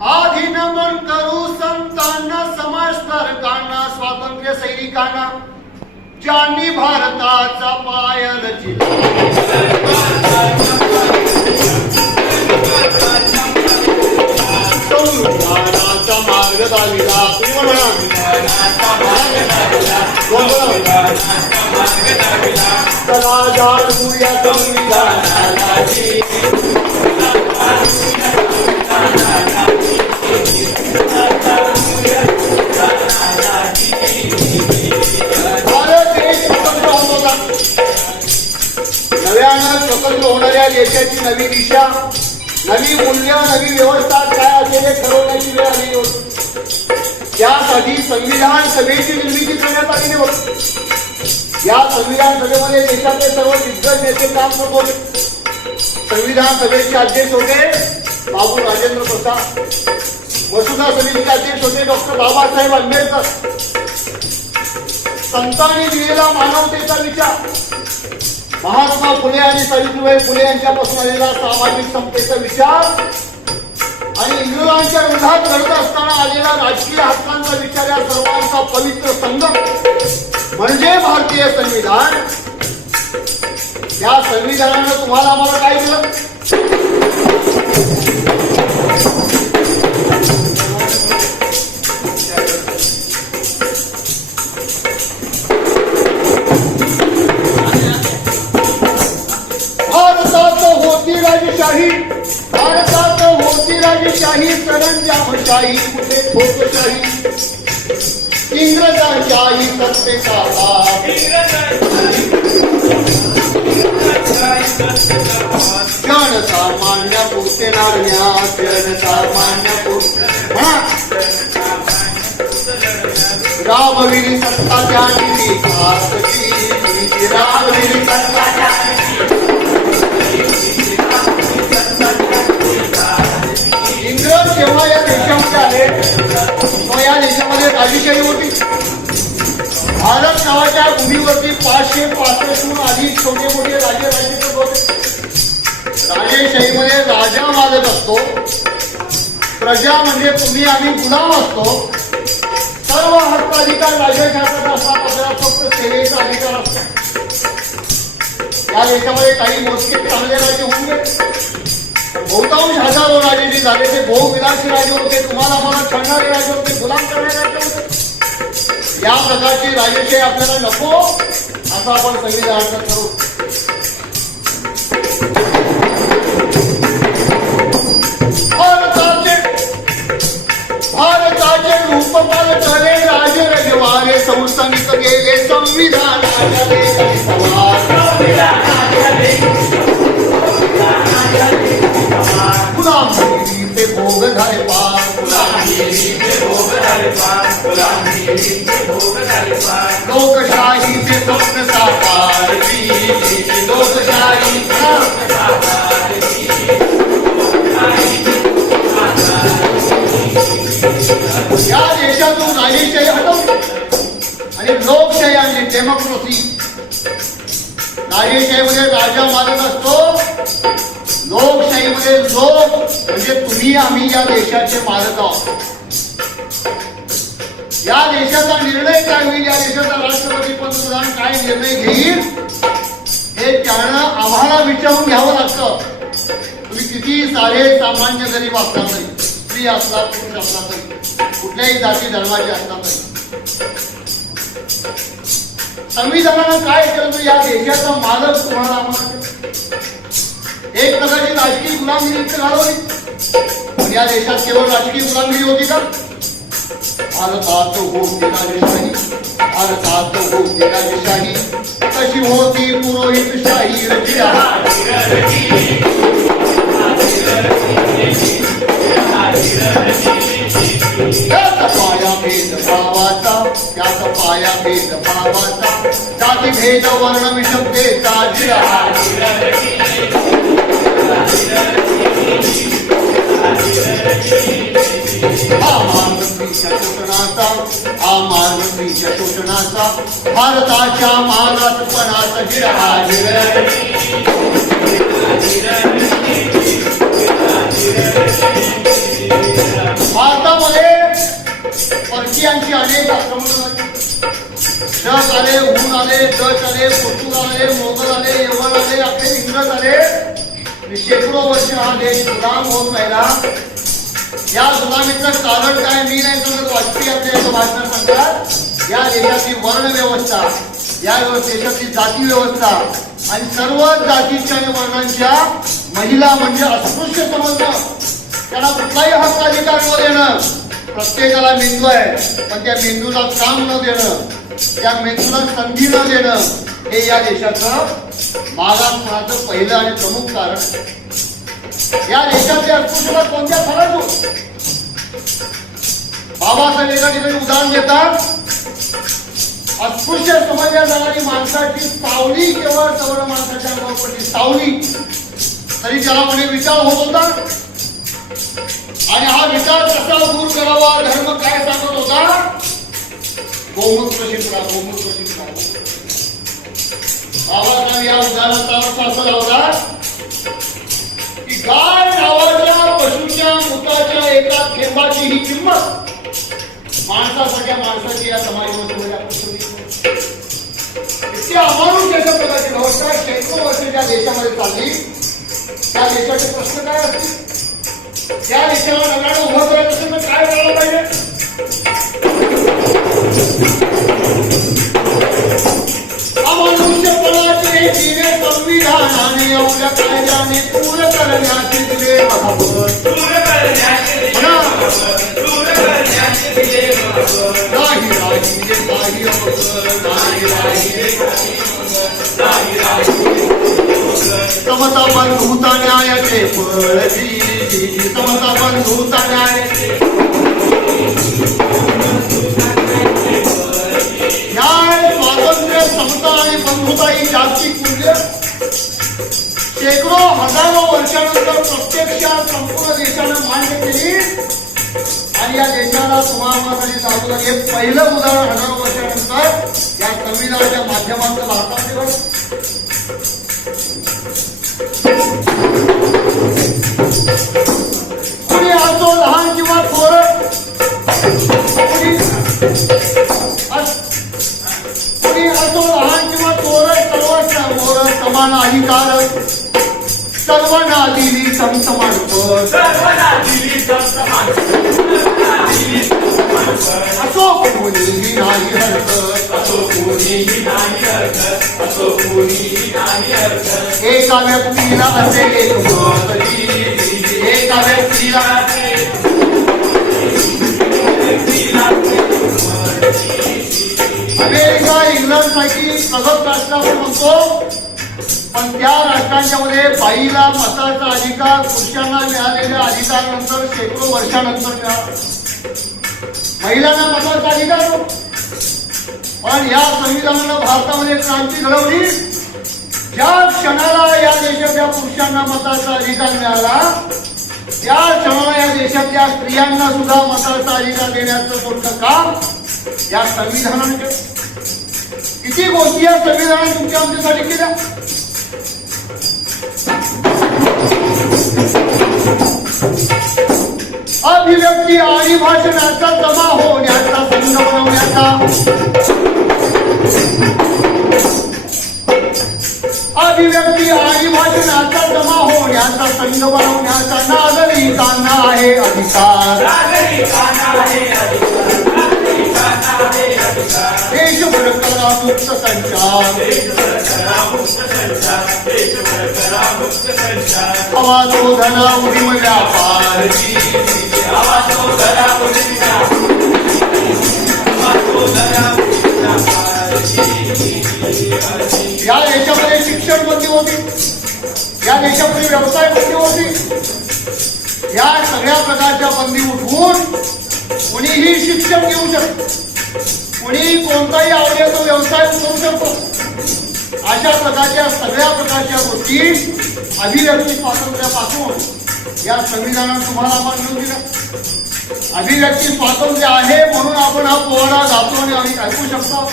आधिनमन करू संतांना समाजधारकांना स्वातंत्र्य सैनिकांना. ज्यांनी भारताचा पाय रचिला संविधानाचा मार्ग दाविला तुम्ही म्हणा कोण बोला? चला जाणूया संविधानाला भारत देश स्वतंत्र होता नव्यानं स्वतंत्र होणाऱ्या देशाची नवी दिशा नवी मूल्य नवी व्यवस्था, काय असेल हे ठरवण्याची वेळ आलेली होती त्यासाठी संविधान सभेची निर्मिती करण्यात आलेली होती या संविधान सभेमध्ये देशातले सर्व दिग्गज नेते काम करत होते. संविधान सभेचे अध्यक्ष होते बाबू राजेंद्र प्रसाद. वसुधा समितीचे अध्यक्ष होते डॉक्टर बाबासाहेब आंबेडकर. संतांनी दिलेला मानवतेचा विचार. महात्मा फुले आणि सावित्रीबाई फुले यांच्यापासून आलेला सामाजिक समतेचा विचार आणि इंग्रजांच्या विरोधात लढत असताना आलेला राजकीय हक्कांचा विचार या सर्वांचा पवित्र संगम म्हणजे भारतीय संविधान. या संविधानानं तुम्हाला आम्हाला काय दिलं? शाही कुठे फोटोशाही इंग्रजांच्याही सत्तेचा ज्ञान सामान्य ज्ञान सामान्य हाँ। सत्ता ज्ञानी सत्ता या देशामध्ये राजशाही होती भारत नावाच्या भूमीवरती पाचशे पासष्टहून अधिक छोटे मोठे राजे राज्य होते राजेशाहीमध्ये राजा मालक असतो. प्रजा म्हणजे तुम्ही आम्ही गुलाम असतो. सर्व हक्क अधिकार राजाच्या असतात. आपल्याला फक्त सेवेचा अधिकार असतो. या देशामध्ये काही मोजके चांगले राजे होऊन गेले. बहुतांश हजारो राजे जे झाले ते बहुविलासी राजे होते तुम्हाला मला करणारे राजे होते गुलाम करणारे राजे होते या प्रकारची राजेशाही आपल्याला नको असं आपण संविधानाचं ठरवू भारताचे भारताचे रूपपाल करे राजे रजवारे संस्थानिक गेले संविधान भोग झाले पार लोकशाहीचे स्वप्न साकार लोकशाही या देशातून राजेशाही हटव आणि लोकशाही आणि डेमोक्रेसी राजेशाहीमध्ये राजा मालक असतो. लोकशाहीमध्ये लोक म्हणजे तुम्ही आम्ही या देशाचे मालक आहोत. या देशाचा निर्णय काय होईल? या देशाचा राष्ट्रपती पंतप्रधान काय निर्णय घेईल? हे त्यानं आम्हाला विचारून घ्यावं लागतं. तुम्ही किती सारे सामान्य गरीब असला तरी स्त्री असला पुरुष असला तरी कुठल्याही जाती धर्माचे असला तरी संविधानानं काय केलं? या देशाचा मालक तुम्हाला आम्हाला एक प्रकारची राजकीय गुलामगिरी घालवली. पण या देशात केवळ राजकीय गुलामगिरी होती का? भारतात होती राजशाही. भारतात होती राजशाही. कशी होती पुरोहित शाही त्यात पाया भेद भावाचा त्यात पाया भेद भावाचा. जाती भेद वर्ण विषमतेचा जिरा शोषणाचा भारताच्या मानात पणाचा भारतामध्ये परकीयांची अनेक आक्रमण जग आले ऊन आले डच आले पोर्तुगाल आले मोगल आले यवन आले आपले इंग्रज आले. शेकडो वर्ष हा देश गुलाम होत राहिला. या गुलामीचं कारण काय मी नाही सांगत वाजपेयी यांचं एका सांगतात. या देशाची वर्ण व्यवस्था या देशाची जाती व्यवस्था आणि सर्व जातीच्या आणि वर्णांच्या महिला म्हणजे अस्पृश्य समजणं. त्याला कुठलाही हक्क अधिकार न देणं प्रत्येकाला मेंदू आहे. पण त्या मेंदूला काम न देणं त्या मेंदूला संधी न देणं हे या देशाचं मागासपणाचं पहिलं आणि प्रमुख कारण. या देशातले अस्पृश्यता कोणत्या फरक बाबासाहेब एका ठिकाणी उदाहरण देतात अस्पृश्य समजल्या जाणारी माणसाची सावली केवळ सवर्ण माणसाच्या अंगावर पडली. सावली. तरी त्याला म्हणे विचार होत होता? आणि हा विचार कसा दूर करावा? धर्म काय सांगत होता? गोमूत्र शिकला गोमूत्र शिकला आवाज या उदाहरणाचा अर्थ असा लावला की गाय नावाच्या पशुच्या मुताच्या एका थेंबाची ही किंमत माणसासारख्या माणसाची या समाजामध्ये आपण शोधितो. इतकी अमानुष अशा प्रकारची व्यवस्था शेकडो वर्ष ज्या देशामध्ये चालली त्या देशाचे प्रश्न काय असतील? त्या देशाला नव्यानं उभं करायचं असेल तर काय करायला पाहिजे? दिले संविधानाने आपल्या कायद्याने पूर्ण करण्याचे दिले महाभूत म्हणा नाही राही रे नाही अवघड, नाही राही रे नाही. राही. समता बंधुता न्यायाचे फळ जी समता बंधुता न्यायाचे वर्षानंतर प्रत्यक्षात संपूर्ण देशानं मान्य केली. आणि या देशाला सुमारमासाठी चालू हे पहिलं उदाहरण हजारो वर्षानंतर या संविधानाच्या माध्यमातून भारतात घडलं. कुणी असो लहान किंवा थोर कुणी असो लहान किंवा थोर सर्व समोर समान अधिकार सर्वांना दिली समसमान पद असो कोणीही नाही हरकत एका व्यक्तीला असे एक मत. एका व्यक्तीला अमेरिका इंग्लंडसाठी प्रगत राष्ट्र आपण म्हणतो पण त्या राष्ट्रांच्या मध्ये बाईला मताचा अधिकार पुरुषांना मिळालेल्या अधिकारानंतर शेकडो वर्षानंतर मिळाला. महिलांना मताचा अधिकार हो. पण या संविधानानं भारतामध्ये क्रांती घडवली. ज्या क्षणाला या देशातल्या पुरुषांना मताचा अधिकार मिळाला त्या क्षणाला या देशातल्या स्त्रियांना सुद्धा मताचा अधिकार देण्याचं कोणतं काम या संविधानाने किती गोष्टी या संविधानाने तुमच्या आमच्यासाठी केल्या? अभिव्यक्ती आणि भाषणाचा जमा होण्याचा संघ बनवण्याचा. अभिव्यक्ती आणि भाषणाचा जमा होण्याचा संघ बनवण्याचा नागरिकांना आहे अधिकार. देशभर करा मुक्त संचार हवा तो धना उडीम व्यापार या देशामध्ये शिक्षण बंदी होती? या देशामध्ये व्यवसाय बंदी होती? या सगळ्या प्रकारच्या बंदी उठवून कुणीही शिक्षण घेऊ शकतो प्रकारच्या सगळ्या प्रकारच्या गोष्टी अभिव्यक्ती स्वातंत्र्यापासून या संविधानात तुम्हाला आपण मिळून दिलं. अभिव्यक्ती स्वातंत्र्य आहे म्हणून आपण हा पोवाडा गातो आणि आम्ही ऐकू शकतो.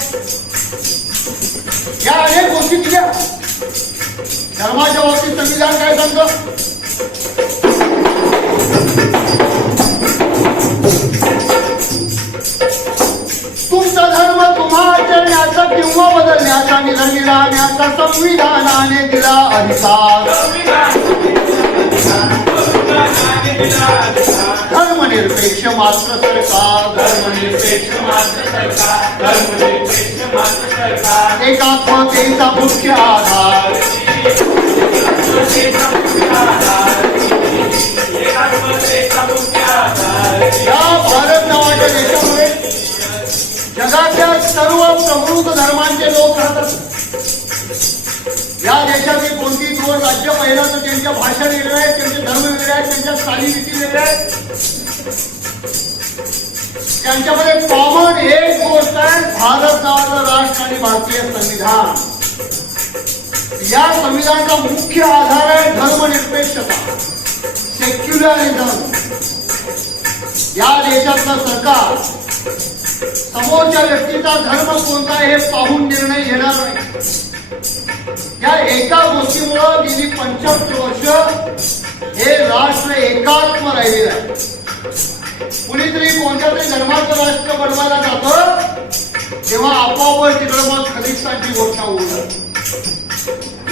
या अनेक गोष्टी दिल्या. धर्माच्या बाबतीत संविधान काय सांगतं? किंवा बदलण्याचा तुम्हा आचरण्याचा संविधानाने दिला अधिकार. धर्मनिरपेक्ष मात्र सरकार धर्मनिरपेक्ष मात्र सरकार धर्मनिरपेक्ष मात्र सरकार. एकात्मतेचा मुख्य आधार. या भारत नावाच्या देशामुळे जगाच्या सर्व प्रमुख धर्मांचे लोक राहतात. या देशातील कोणती दोन राज्य पहिला तर त्यांच्या भाषा वेगळ्या आहेत त्यांचे धर्म वेगळे आहेत त्यांच्या चालीरीती वेगळ्या आहेत. त्यांच्यामध्ये कॉमन एक गोष्ट आहे भारत नावाचं राष्ट्र आणि भारतीय संविधान. या संविधानाचा मुख्य आधार आहे धर्मनिरपेक्षता सेक्युलरिझम या देशातलं सरकार समोरच्या व्यक्तीचा धर्म कोणता आहे हे पाहून निर्णय घेणार नाही. या एका गोष्टीमुळं गेली पंच्याहत्तर वर्ष हे राष्ट्र एकात्म राहिलेलं आहे. कुणीतरी कोणत्या तरी धर्माचं राष्ट्र बनवायला जातं तेव्हा आपोआपच तिकडं मग खलिस्तानची घोषणा होऊ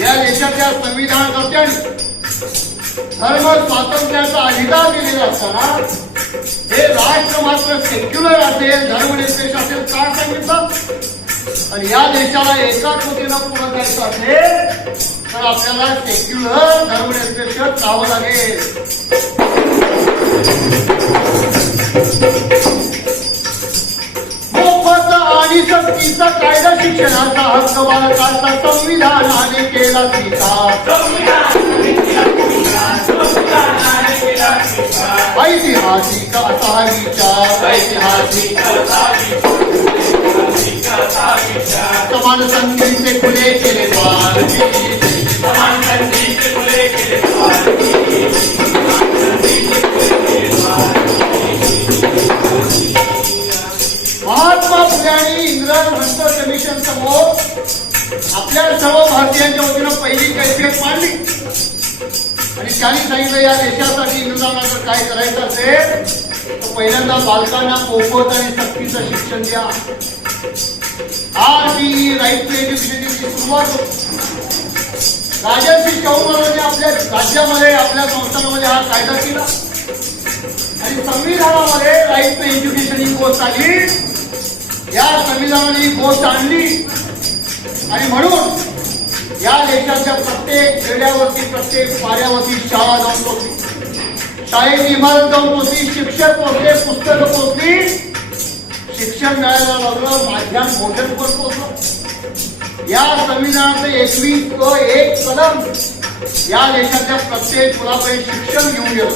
या देशाच्या संविधान धर्म स्वातंत्र्याचा अधिकार दिलेला असताना हे राष्ट्र मात्र सेक्युलर असेल धर्मनिरपेक्ष असेल का सांगितलं? आणि या देशाला एकात्मतेनं पुढे जायचं असेल तर आपल्याला सेक्युलर धर्मनिरपेक्ष राहावं लागेल. सक्तीचा कायदा शिक्षणाचा हक्क बालकांचा संविधानाने केला केला स्वीकार ऐतिहासिक असा विचार ऐतिहासिक असावी ऐतिहासिक असावी विचार समान संधीचे खुले केले द्वार समान संधीचे खुले केले द्वार महात्मा फुले आणि इंग्रज हंटर कमिशन समोर आपल्या सर्व भारतीयांच्या वतीनं पहिली कैफियत मांडली. आणि त्यांनी सांगितलं या देशासाठी इंग्रजांना जर काय करायचं असेल तर पहिल्यांदा बालकांना मोफत आणि सक्तीचं शिक्षण द्या. आज ही राईट टू एज्युकेशनची सुरुवात होती. राजर्षी शाहू महाराजांनी आपल्या राज्यामध्ये आपल्या संस्थानामध्ये हा कायदा केला. आणि संविधानामध्ये राईट टू एज्युकेशन ही गोष्ट आली. या संविधानाने ही गोष्ट आणली. आणि म्हणून या देशाच्या प्रत्येक खेड्यावरती प्रत्येक पाऱ्यावरती शाळा जाऊन पोहोचली शाळेची इमारत जाऊन पोहोचली शिक्षक पोहोचले पुस्तकं पोहोचली. शिक्षण मिळायला लागलं माध्यम भोजन पण पोहोचलं. या संविधानाचं एकवीस व एक कलम या देशाच्या प्रत्येक मुलाकडे शिक्षण घेऊन गेलं.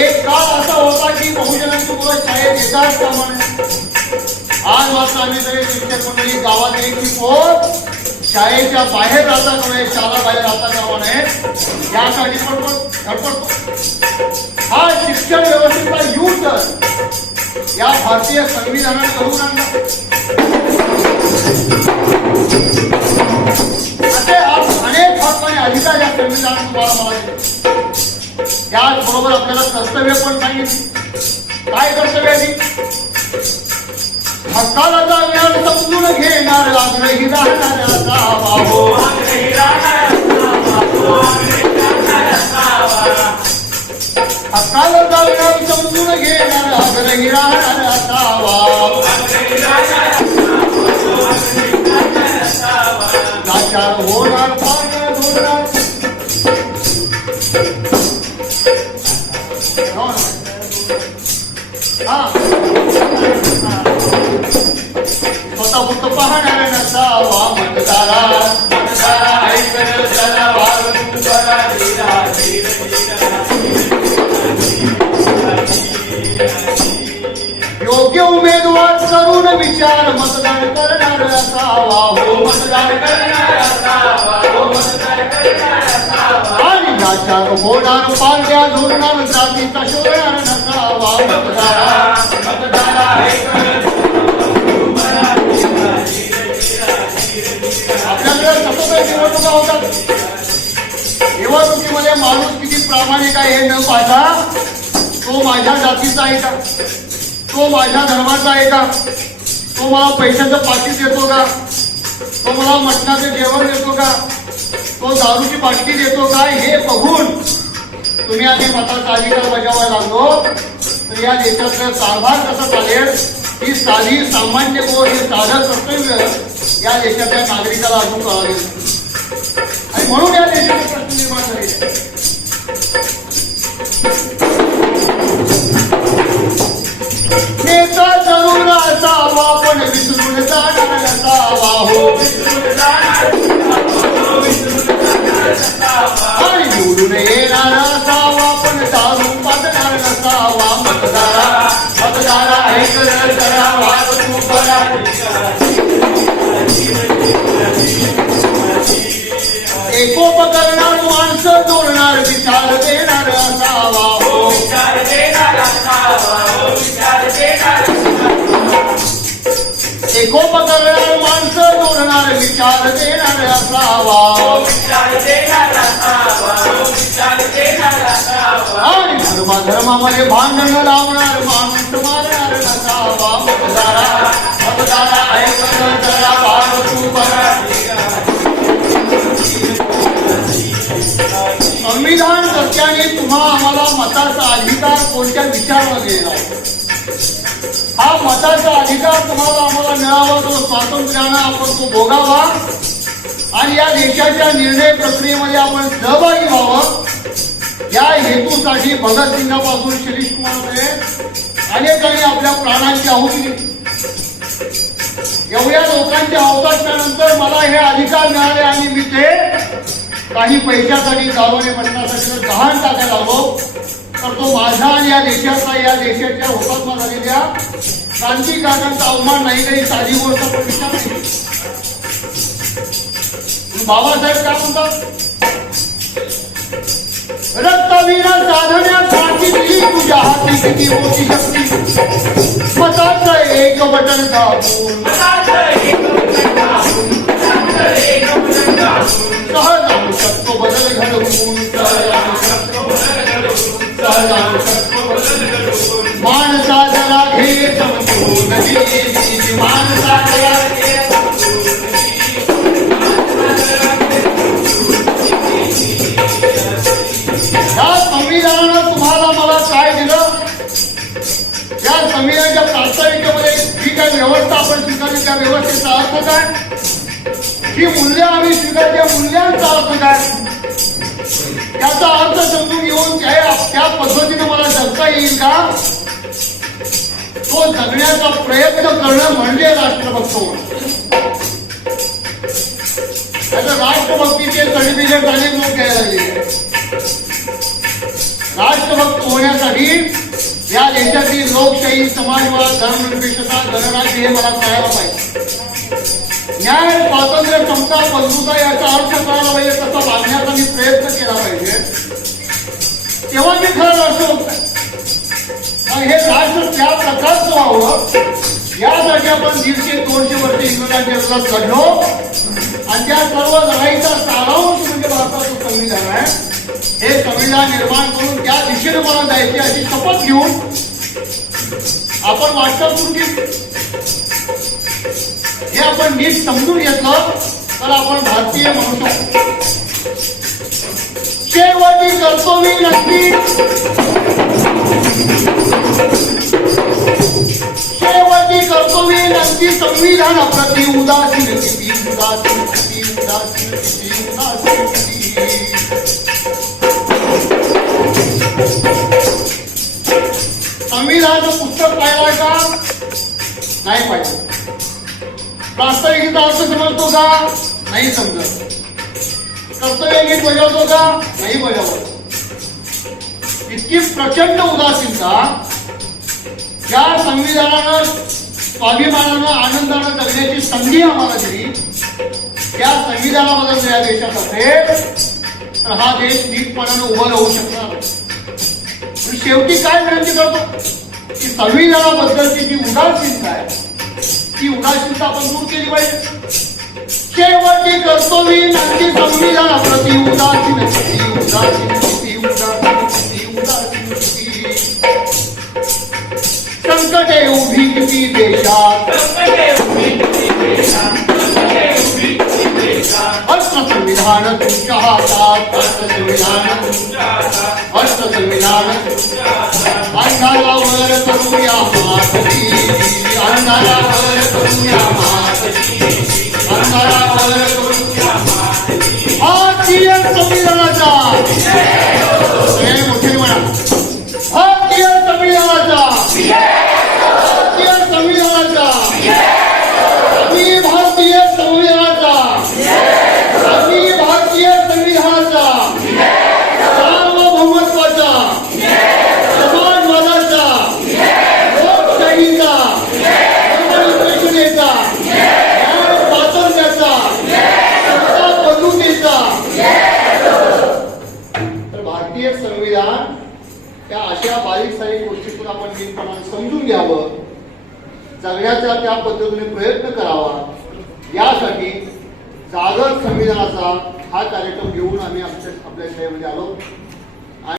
एक काळ असा होता की बहुजनांची मुलं शाळेत येतात त्यामुळे. आज मात्र आम्ही तरी शिक्षक मंडळी गावात एक की पोहोच. शाळेच्या बाहेर राहता नव्हे शाळा बाहेर राहता कामा नये यासाठी पण पण धडपडतो हा शिक्षण व्यवस्थेचा तर या भारतीय संविधानाने करून आणला असे अनेक हक्क अधिकार या संविधानात तुम्हाला मला. त्याचबरोबर आपल्याला कर्तव्य पण सांगितली. काय कर्तव्य हक्काला जाण्यावर समजून घेणार आग्रही राहणाऱ्याचा बाबो हक्काला समजून घेणार आग्रही राहणाऱ्याचा बाबो लाचार होणार पाण्या हा. फक्त पाहणार नसावा मतदारा मतदारा ऐकलं जरा वागून जरा धीरा, धीर, योग्य उमेदवार करून विचार मतदान करणार असावा. हो मतदान करणार असावा, हो मतदान करणार असावा. आणि लाचार होणार पांढऱ्या धोरणार जातीचा शोधणार नसावा. मतदारा मतदारा ऐकलं आपल्याकडे सतत निवडणुका होतात निवडणुकीमध्ये माणूस किती प्रामाणिक आहे हे न पाहता तो माझ्या जातीचा आहे का? तो माझ्या धर्माचा आहे का? तो मला पैशाचं पाकिट देतो का? तो मला मटणाचं जेवण देतो का? तो दारूची बाटली देतो का? हे बघून तुम्ही आधी मताचा अधिकार बजावायला लागलो. तर या देशातला कारभार कसा चालेल? ही साधी सामान्य गोष्ट हे साधं कर्तव्य या देशातल्या नागरिकाला अजून कळाले आणि म्हणून या देशात प्रश्न निर्माण झाले. नेता जरूर असावा पण विसरून जाणार नसावा हो आणि निवडून येणार असावा पण दारू पाजणार नसावा मतदारा मतदारा ऐकलं जरा वाद तू बरा एकोप करणार माणसं जोडणार विचार देणार असावा हो एकोप करणार माणसं जोडणार विचार देणार असावा आणि धर्मा धर्मामध्ये भांडण लावणार माणूस मारणार नसावा मतदारा मतदारा ऐकलं जरा वाद तू बरा संविधान सत्याने तुम्हा आम्हाला मताचा अधिकार कोणत्या विचारानं दिलेला आहे हा मताचा अधिकार तुम्हाला आम्हाला मिळावा तो स्वातंत्र्यानं आपण तो भोगावा. आणि या देशाच्या निर्णय प्रक्रियेमध्ये आपण सहभागी व्हावं. या हेतूसाठी भगतसिंगापासून शिरीष कुमारकडे अनेकांनी आपल्या प्राणांची आहुती दिली. एवढ्या लोकांच्या अवकाशानंतर मला हे अधिकार मिळाले आणि मी ते काही पैशासाठी दारोने पटण्यासाठी गहाण टाकायला लागलो तर तो माझा आणि या देशाचा या देशाच्या हुतात्मा झालेल्या क्रांतिकारकांचा अवमान नाही काही साधी गोष्ट पण विचार नाही. बाबासाहेब काय म्हणतात? रक्तवीर साधण्यासाठी दिली तुझ्या हाती किती मोठी शक्ती. स्वतःच एक बटन दाबून संविधानाच्या प्रास्ताविकेमध्ये जी काय व्यवस्था आपण स्वीकारली त्या व्यवस्थेचा अर्थ काय? ही मूल्य आम्ही स्वीकारल्या मूल्यांचा अर्थ काय? त्याचा अर्थ समजून घेऊन त्या त्या पद्धतीने मला जगता येईल का? तो जगण्याचा प्रयत्न करणं म्हणजे राष्ट्रभक्त होणं त्याचं राष्ट्रभक्तीचे सर्टिफिकेट झाले लोक घ्यायला लागले राष्ट्रभक्त होण्यासाठी या देशातील लोकशाही समाजवाद धर्मनिरपेक्षता गणराज्य हे मला कळायला पाहिजे. न्याय स्वातंत्र्य समता बंधुता याचा अर्थ कळायला पाहिजे तसा वागण्याचा मी प्रयत्न केला पाहिजे. तेव्हा मी खरं राष्ट्रभक्त हे राज्य त्या प्रकारचं व्हावं. यासाठी आपण दीडशे दोनशे वर्ष इंग्रजांच्या विरोधात लढलो आणि त्या सर्व लढाईचा सारांश म्हणजे भारताचं संविधान आहे. हे संविधान निर्माण करून त्या दिशेने मला जायची अशी शपथ घेऊन आपण वाटचाल सुरू केली हे आपण नीट समजून घेतलं तर आपण भारतीय म्हणू शकतो शेवटी करतो मी नक्की. शेवटी करतो मी संविधान प्रति उदासीन किती उदासीन किती उदासीन किती उदासीन संविधानाचं पुस्तक पाहिलं का नाही पाहिजे प्रास्ताविकता अर्थ समजतो का? नाही समजत. कर्तव्य नीट बजावतो का? नाही बजावतो. इतकी प्रचंड उदासीनता या संविधानानं, स्वाभिमानानं, आनंदानं जगण्याची संधी आम्हाला दिली. त्या संविधानाबद्दल या देशात असेल तर हा देश नीटपणानं उभं राहू शकणार. शेवटी काय विनंती करतो? की संविधानाबद्दलची जी उदासीनता आहे, ती उदासीनता आपण दूर केली पाहिजे. शेवटी करतो मी नक्की संविधानाप्रती उदासीन उदासीन संविधान तुमच्या हातात संविधान अष्ट संविधान अंधाला वर करूया मातली वर करूया मातली वर त्या पद्धतीने प्रयत्न करावा. यासाठी जागर संविधानाचा हा कार्यक्रम घेऊन आम्ही आमच्या आपल्या शाळेमध्ये आलो.